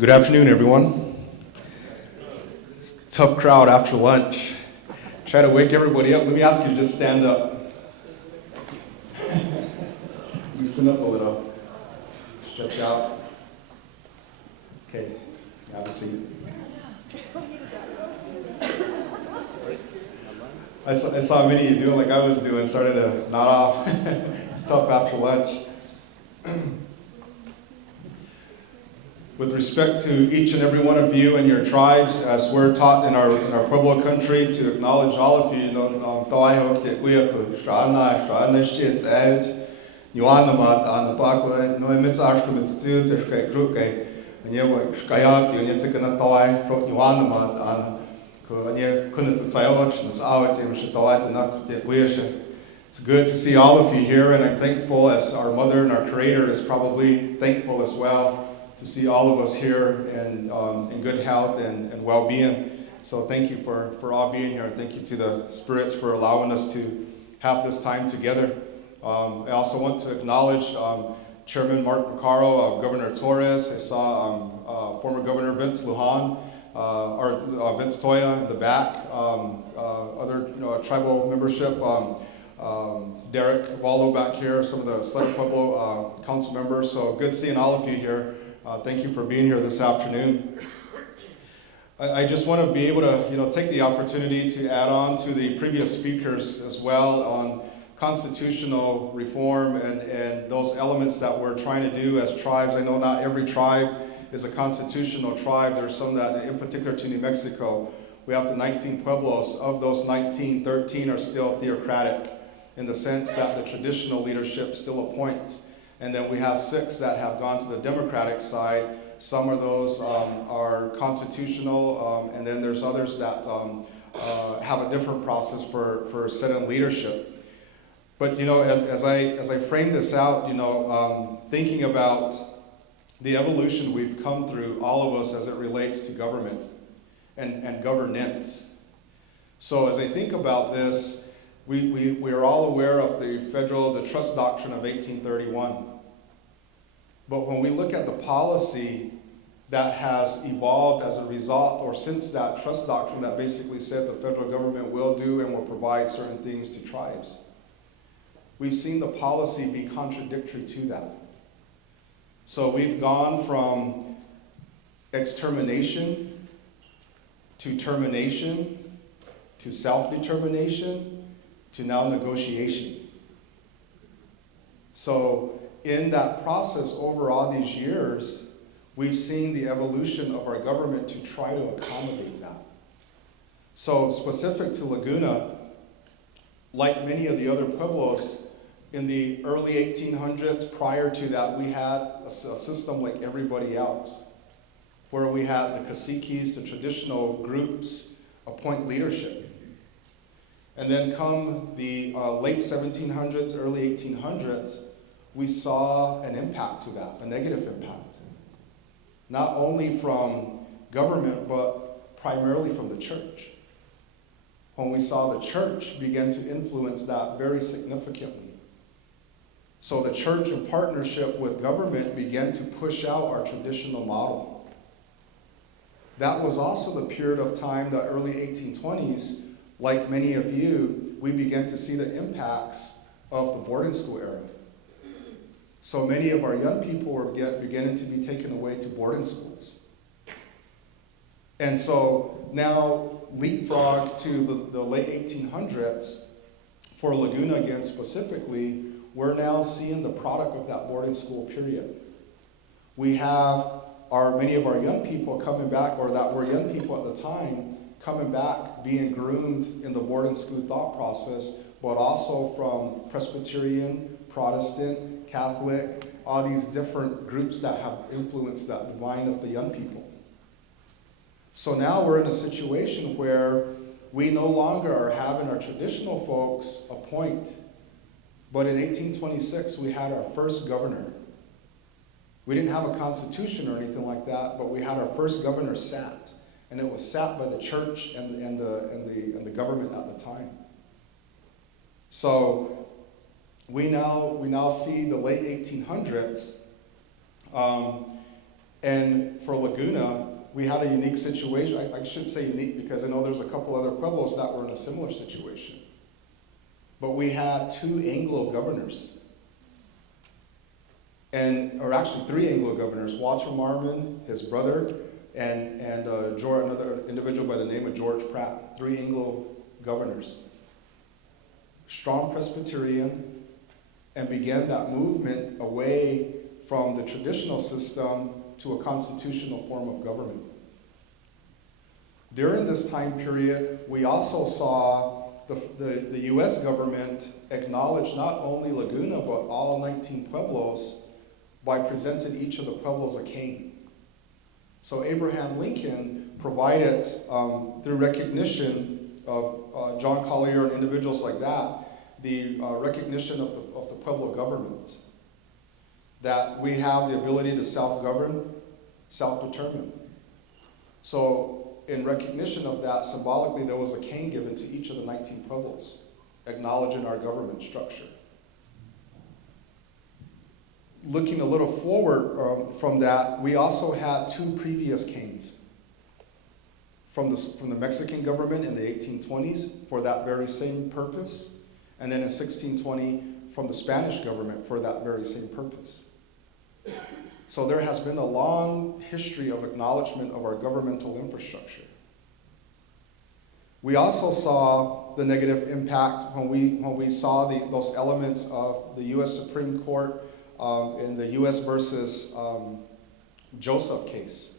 Good afternoon, everyone. It's a tough crowd after lunch. Try to wake everybody up. Let me ask you to just stand up. Loosen up a little. Stretch out. Okay, have a seat. I saw many of you doing like I was doing, started to nod off. It's tough after lunch. With respect to each and every one of you and your tribes, as we're taught in our Pueblo country to acknowledge all of you, it's good to see all of you here, and I'm thankful, as our mother and our creator is probably thankful as well, to see all of us here in good health and well-being. So thank you for all being here. Thank you to the spirits for allowing us to have this time together. I also want to acknowledge Chairman Mark Picaro, Governor Torres. I saw former Governor Vince Lujan, or Vince Toya in the back, other tribal membership, Derek Waldo back here, some of the Select Pueblo council members. So good seeing all of you here. Thank you for being here this afternoon. I just want to be able to take the opportunity to add on to the previous speakers as well on constitutional reform and those elements that we're trying to do as tribes. I know not every tribe is a constitutional tribe. There's some that, in particular to New Mexico, we have the 19 pueblos. Of those 19, 13 are still theocratic in the sense that the traditional leadership still appoints. And then we have 6 that have gone to the Democratic side. Some of those are constitutional, and then there's others that have a different process for setting leadership. But as I frame this out, thinking about the evolution we've come through, all of us, as it relates to government and governance. So as I think about this, we are all aware of the trust doctrine of 1831. But when we look at the policy that has evolved as a result, or since that trust doctrine that basically said the federal government will do and will provide certain things to tribes, we've seen the policy be contradictory to that. So we've gone from extermination to termination to self-determination to now negotiation. So in that process over all these years, we've seen the evolution of our government to try to accommodate that. So specific to Laguna, like many of the other pueblos, in the early 1800s, prior to that, we had a system like everybody else, where we had the caciques, the traditional groups, appoint leadership. And then come the late 1700s, early 1800s, we saw an impact to that, a negative impact. Not only from government, but primarily from the church. When we saw the church begin to influence that very significantly. So the church, in partnership with government, began to push out our traditional model. That was also the period of time, the early 1820s, like many of you, we began to see the impacts of the boarding school era. So many of our young people were beginning to be taken away to boarding schools. And so now, leapfrog to the late 1800s, for Laguna again specifically, we're now seeing the product of that boarding school period. We have many of our young people coming back, or that were young people at the time, coming back, being groomed in the boarding school thought process, but also from Presbyterian, Protestant, Catholic, all these different groups that have influenced the mind of the young people. So now we're in a situation where we no longer are having our traditional folks appoint, but in 1826 we had our first governor. We didn't have a constitution or anything like that, but we had our first governor sat, and it was sat by the church and the government at the time. So we now see the late 1800s And for Laguna, we had a unique situation. I shouldn't say unique because I know there's a couple other pueblos that were in a similar situation. But we had 2 Anglo governors. Or actually 3 Anglo governors, Walter Marmon, his brother, and another individual by the name of George Pratt. 3 Anglo governors. Strong Presbyterian, and began that movement away from the traditional system to a constitutional form of government. During this time period, we also saw the U.S. government acknowledge not only Laguna, but all 19 pueblos by presenting each of the pueblos a king. So Abraham Lincoln provided, through recognition of John Collier and individuals like that, the recognition of the Pueblo governments, that we have the ability to self-govern, self-determine. So in recognition of that, symbolically there was a king given to each of the 19 pueblos, acknowledging our government structure. Looking a little forward from that, we also had 2 previous kings from the Mexican government in the 1820s for that very same purpose, and then in 1620 from the Spanish government for that very same purpose. So there has been a long history of acknowledgement of our governmental infrastructure. We also saw the negative impact when we saw those elements of the U.S. Supreme Court in the U.S. versus Joseph case.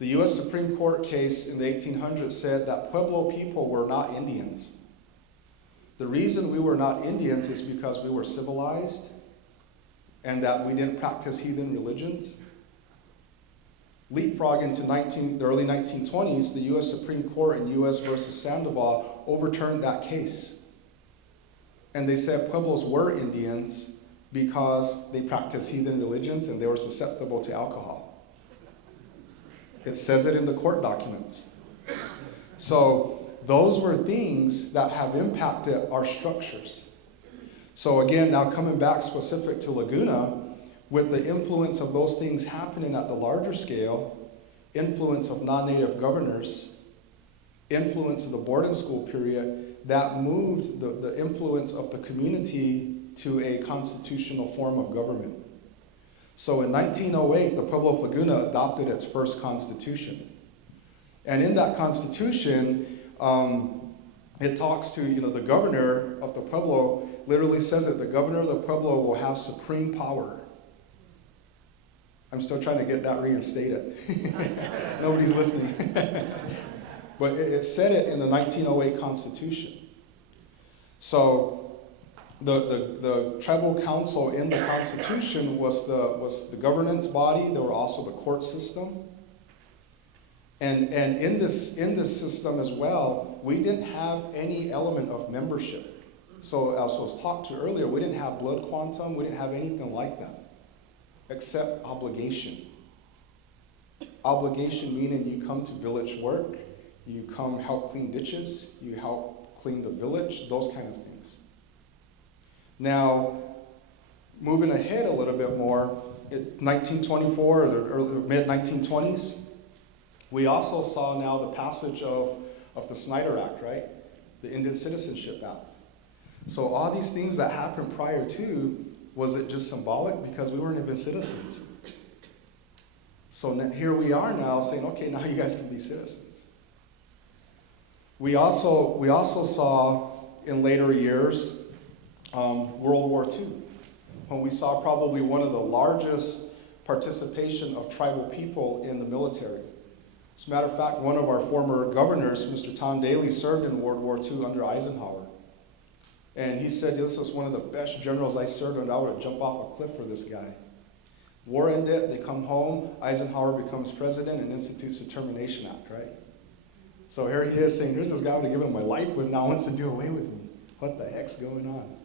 The U.S. Supreme Court case in the 1800s said that Pueblo people were not Indians. The reason we were not Indians is because we were civilized and that we didn't practice heathen religions. Leapfrog into the early 1920s, the U.S. Supreme Court in U.S. versus Sandoval overturned that case. And they said Pueblos were Indians because they practiced heathen religions and they were susceptible to alcohol. It says it in the court documents. So those were things that have impacted our structures. So again, now coming back specific to Laguna, with the influence of those things happening at the larger scale, influence of non-native governors, influence of the boarding school period, that moved the influence of the community to a constitutional form of government. So in 1908, the Pueblo of Laguna adopted its first constitution. And in that constitution, it talks to, the governor of the Pueblo, literally says that the governor of the Pueblo will have supreme power. I'm still trying to get that reinstated. Nobody's listening. But it said it in the 1908 Constitution. So the tribal council in the Constitution was the governance body. There were also the court system. And in this system as well, we didn't have any element of membership. So as was talked to earlier, we didn't have blood quantum. We didn't have anything like that, except obligation. Obligation meaning you come to village work, you come help clean ditches, you help clean the village, those kind of things. Now, moving ahead a little bit more, in 1924, or the mid-1920s, we also saw now the passage of the Snyder Act, right? The Indian Citizenship Act. So all these things that happened prior to, was it just symbolic? Because we weren't even citizens. So here we are now saying, okay, now you guys can be citizens. We also saw in later years World War II, when we saw probably one of the largest participation of tribal people in the military. As a matter of fact, one of our former governors, Mr. Tom Daly, served in World War II under Eisenhower. And he said, this is one of the best generals I served under. I would jump off a cliff for this guy. War ended, they come home, Eisenhower becomes president and institutes the Termination Act, right? So here he is saying, here's this guy I would have given my life with, now wants to do away with me. What the heck's going on?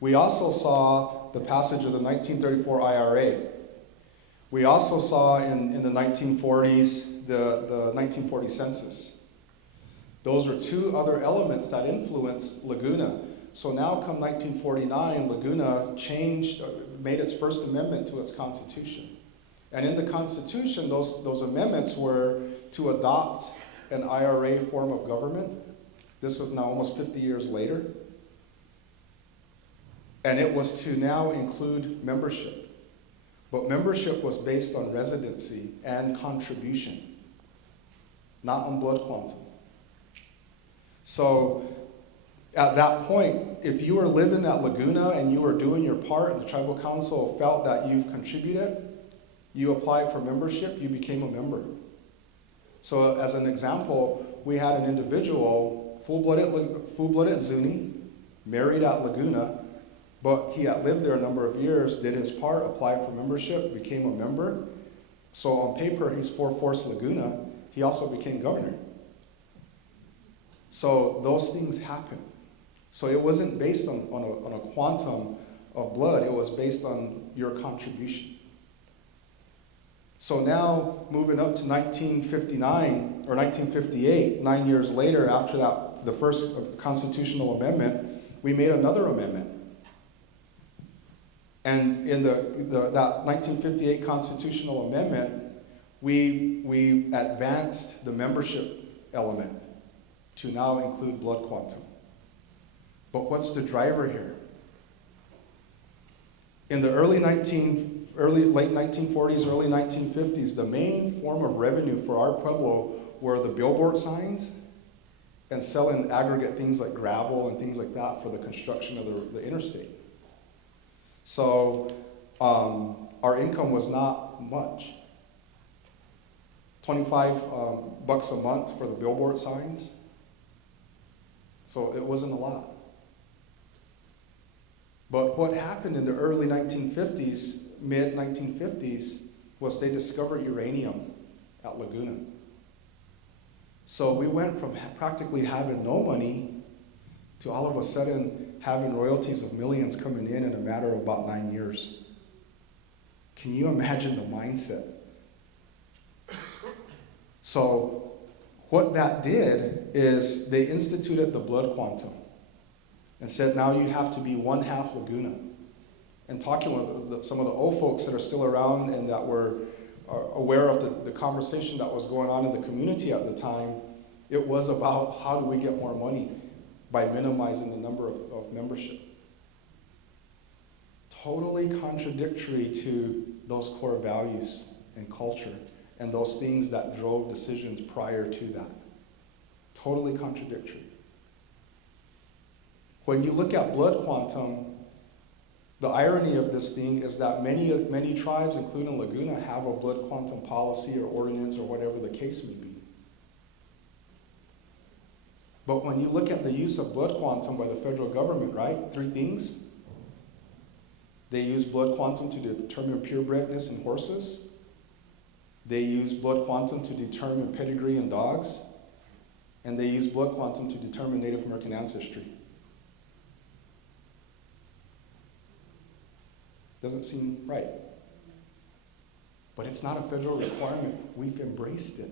We also saw the passage of the 1934 IRA. We also saw in the 1940s the 1940 census. Those are 2 other elements that influenced Laguna. So now come 1949, Laguna changed, made its first amendment to its constitution. And in the Constitution, those amendments were to adopt an IRA form of government. This was now almost 50 years later. And it was to now include membership. But membership was based on residency and contribution, not on blood quantum. So at that point, if you were living at Laguna and you were doing your part and the tribal council felt that you've contributed, you applied for membership, you became a member. So as an example, we had an individual, full-blooded Zuni, married at Laguna, but he had lived there a number of years, did his part, applied for membership, became a member. So on paper, he's 4/4 Laguna. He also became governor. So those things happen. So it wasn't based on a quantum of blood. It was based on your contribution. So now, moving up to 1959 or 1958, 9 years later, after that, the first constitutional amendment, we made another amendment. And in that 1958 constitutional amendment, we advanced the membership element to now include blood quantum. But what's the driver here? In the late 1940s, early 1950s, the main form of revenue for our pueblo were the billboard signs and selling aggregate things like gravel and things like that for the construction of the interstate. So our income was not much. 25 bucks a month for the billboard signs. So it wasn't a lot. But what happened in the early 1950s, mid-1950s, was they discovered uranium at Laguna. So we went from practically having no money to all of a sudden having royalties of millions coming in a matter of about 9 years. Can you imagine the mindset? So what that did is they instituted the blood quantum and said, now you have to be 1/2 Laguna. And talking with some of the old folks that are still around and that were aware of the conversation that was going on in the community at the time, it was about how do we get more money by minimizing the number of membership. Totally contradictory to those core values and culture and those things that drove decisions prior to that. Totally contradictory. When you look at blood quantum, the irony of this thing is that many tribes, including Laguna, have a blood quantum policy or ordinance or whatever the case may be. But when you look at the use of blood quantum by the federal government, right? 3 things. They use blood quantum to determine purebredness in horses. They use blood quantum to determine pedigree in dogs. And they use blood quantum to determine Native American ancestry. Doesn't seem right. But it's not a federal requirement. We've embraced it.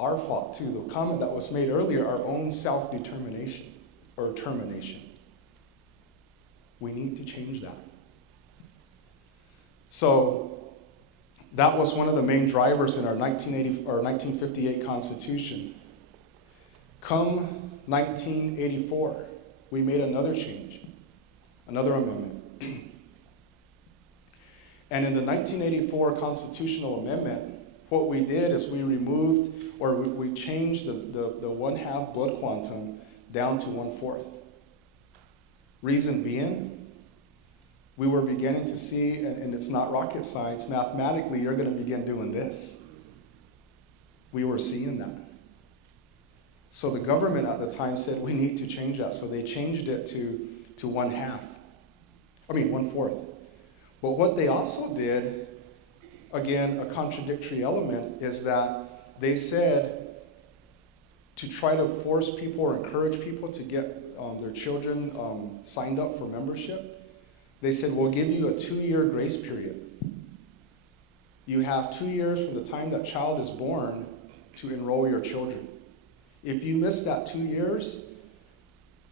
Our fault, too. The comment that was made earlier, our own self-determination or termination. We need to change that. So that was one of the main drivers in our 1958 Constitution. Come 1984, we made another change, another amendment. And in the 1984 Constitutional Amendment, what we did is we removed, or we changed the 1/2 blood quantum down to 1/4. Reason being, we were beginning to see, and it's not rocket science, mathematically you're going to begin doing this. We were seeing that. So the government at the time said we need to change that, so they changed it to 1/4. But what they also did, again, a contradictory element, is that they said to try to force people or encourage people to get their children signed up for membership, they said, we'll give you a 2-year grace period. You have 2 years from the time that child is born to enroll your children. If you miss that 2 years,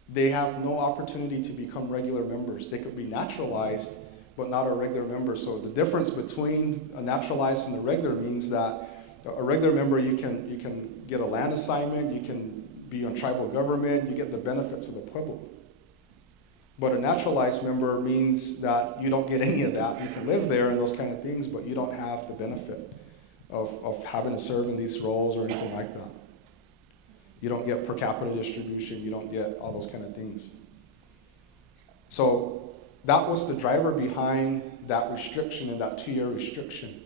they have no opportunity to become regular members. They could be naturalized, but not a regular member. So the difference between a naturalized and a regular means that a regular member, you can get a land assignment, you can be on tribal government, you get the benefits of the Pueblo. But a naturalized member means that you don't get any of that. You can live there and those kind of things, but you don't have the benefit of having to serve in these roles or anything like that. You don't get per capita distribution, you don't get all those kind of things. So that was the driver behind that restriction and that 2-year restriction.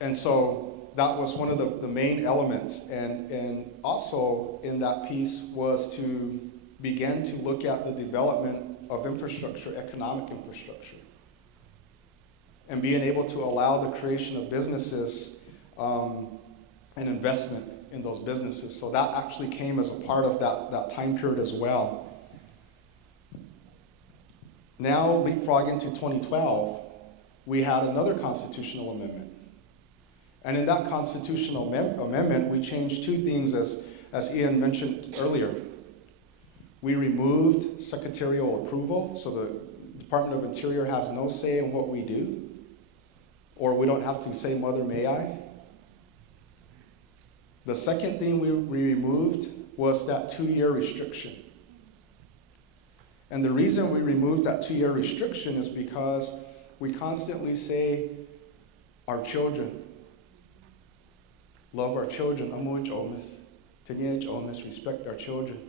And so that was one of the main elements. And also in that piece was to begin to look at the development of infrastructure, economic infrastructure, and being able to allow the creation of businesses and investment in those businesses. So that actually came as a part of that time period as well. Now, leapfrog into 2012, we had another constitutional amendment. And in that constitutional amendment, we changed 2 things, as Ian mentioned earlier. We removed secretarial approval, so the Department of Interior has no say in what we do, or we don't have to say, "Mother, may I?" The second thing we removed was that 2-year restriction. And the reason we removed that 2-year restriction is because we constantly say, our children, love our children, respect our children.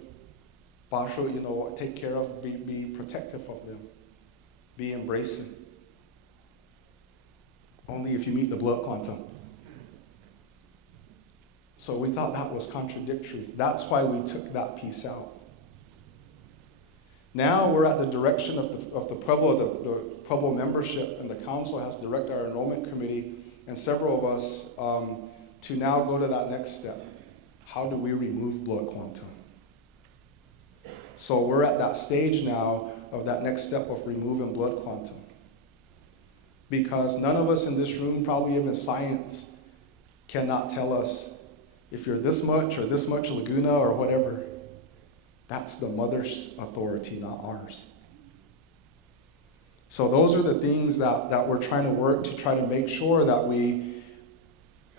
Take care of, be protective of them, be embracing. Only if you meet the blood quantum. So we thought that was contradictory. That's why we took that piece out. Now we're at the direction of the Pueblo, the Pueblo membership, and the council has directed our enrollment committee and several of us to now go to that next step. How do we remove blood quantum? So we're at that stage now of that next step of removing blood quantum. Because none of us in this room, probably even science, cannot tell us if you're this much or this much Laguna or whatever. That's the mother's authority, not ours. So those are the things that we're trying to work to try to make sure that we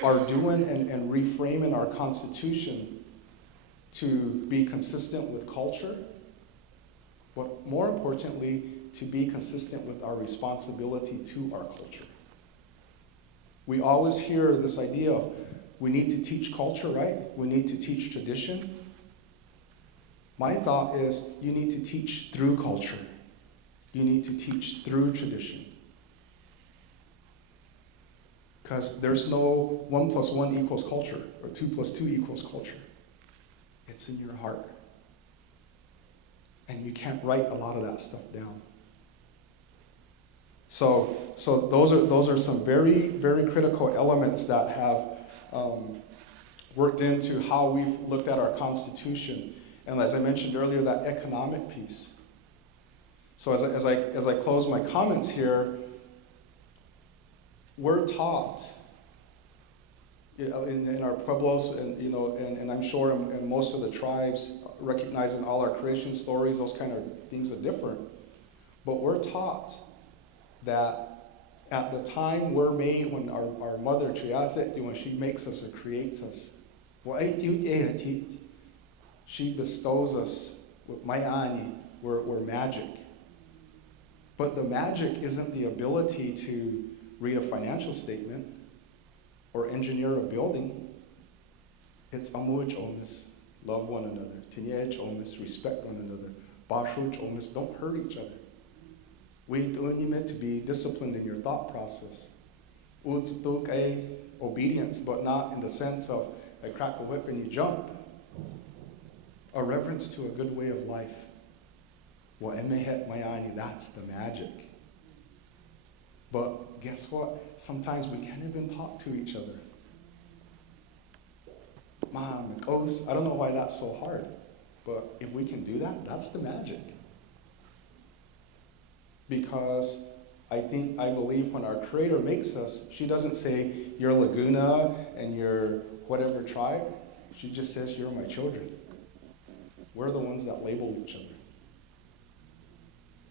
are doing and reframing our Constitution to be consistent with culture, but more importantly, to be consistent with our responsibility to our culture. We always hear this idea of we need to teach culture, right? We need to teach tradition. My thought is you need to teach through culture. You need to teach through tradition. Because there's no 1 + 1 = culture, or 2 + 2 = culture. It's in your heart. And you can't write a lot of that stuff down. So those are some very, very critical elements that have worked into how we've looked at our Constitution. And as I mentioned earlier, that economic piece. So as I close my comments here, we're taught in our pueblos, and I'm sure in most of the tribes, recognizing all our creation stories, those kind of things are different. But we're taught that at the time we're made, when our mother, when she makes us or creates us, she bestows us with mayani, we're magic. But the magic isn't the ability to read a financial statement or engineer a building. It's amuj omis, love one another. Tinyej omis, respect one another. Bashuj omis, don't hurt each other. We meant to be disciplined in your thought process. Obedience, but not in the sense of I crack a whip and you jump. A reverence to a good way of life. That's the magic. But guess what? Sometimes we can't even talk to each other. Mom, I don't know why that's so hard. But if we can do that, that's the magic. Because I believe when our Creator makes us, she doesn't say, you're Laguna and you're whatever tribe. She just says, you're my children. We're the ones that label each other.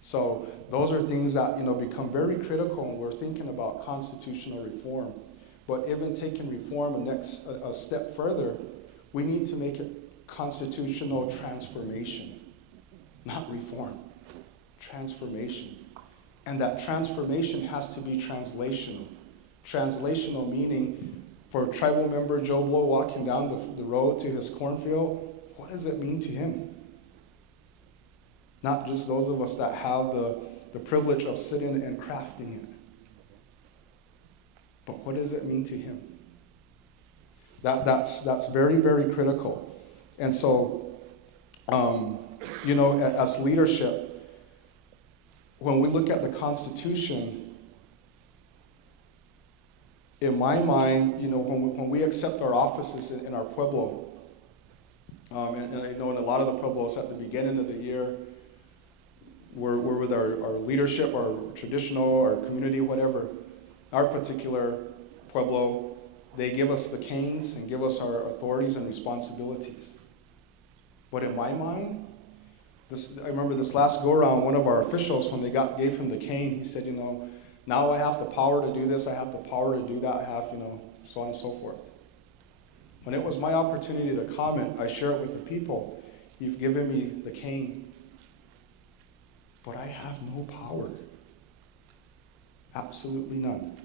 So those are things that, become very critical when we're thinking about constitutional reform. But even taking reform a step further, we need to make it constitutional transformation, not reform, transformation. And that transformation has to be translational. Translational meaning, for a tribal member Joe Blow walking down the road to his cornfield, what does it mean to him? Not just those of us that have the privilege of sitting and crafting it. But what does it mean to him? That's very, very critical. And so, as leadership, when we look at the Constitution, in my mind, when we accept our offices in our Pueblo, and I know in a lot of the Pueblos at the beginning of the year, we're with our leadership, our traditional, our community, whatever. Our particular Pueblo, they give us the canes and give us our authorities and responsibilities. But in my mind, I remember this last go-around, one of our officials, when they gave him the cane, he said, now I have the power to do this, I have the power to do that, I have, so on and so forth. When it was my opportunity to comment, I share it with the people. You've given me the cane, but I have no power. Absolutely none.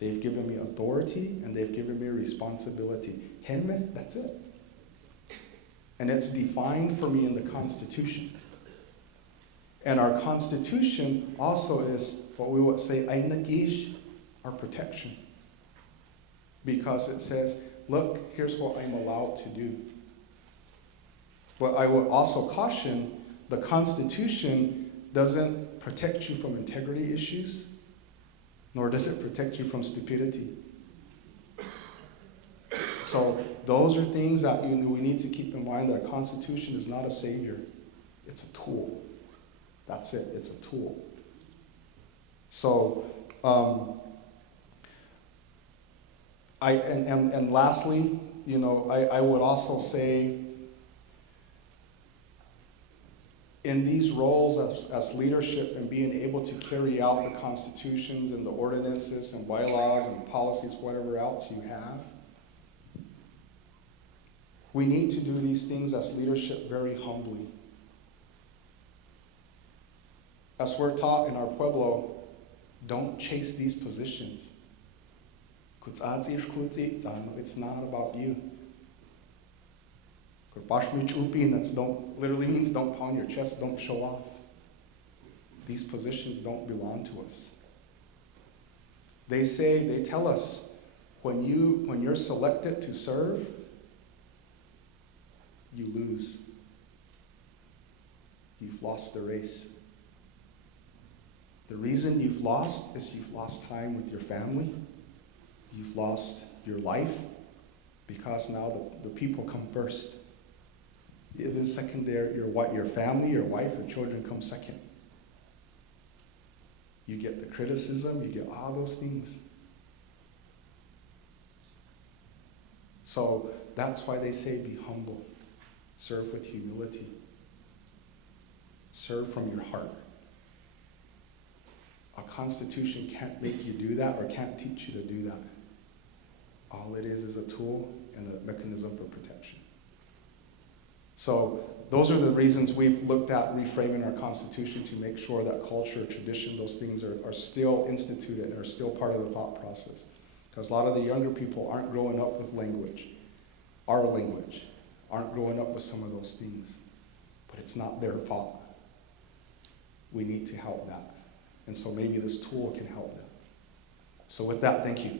They've given me authority and they've given me responsibility. Henme, that's it. And it's defined for me in the Constitution. And our Constitution also is what we would say, ainagish, our protection. Because it says, look, here's what I'm allowed to do. But I would also caution, the Constitution doesn't protect you from integrity issues, nor does it protect you from stupidity. So those are things that we need to keep in mind, that a Constitution is not a savior. It's a tool. That's it. It's a tool. So, and lastly, I would also say, in these roles as leadership and being able to carry out the constitutions and the ordinances and bylaws and policies, whatever else you have, we need to do these things as leadership very humbly. As we're taught in our Pueblo, don't chase these positions. It's not about you. That literally means don't pound your chest, don't show off. These positions don't belong to us. They tell us, when you're selected to serve, you lose. You've lost the race. The reason you've lost is you've lost time with your family. You've lost your life, because now the people come first. Even secondary, your family, your wife, your children come second. You get the criticism, you get all those things. So that's why they say be humble. Serve with humility. Serve from your heart. A constitution can't make you do that or can't teach you to do that. All it is a tool and a mechanism for protection. So those are the reasons we've looked at reframing our Constitution, to make sure that culture, tradition, those things are still instituted and are still part of the thought process. Because a lot of the younger people aren't growing up with language, our language, aren't growing up with some of those things. But it's not their fault. We need to help that. And so maybe this tool can help them. So with that, thank you.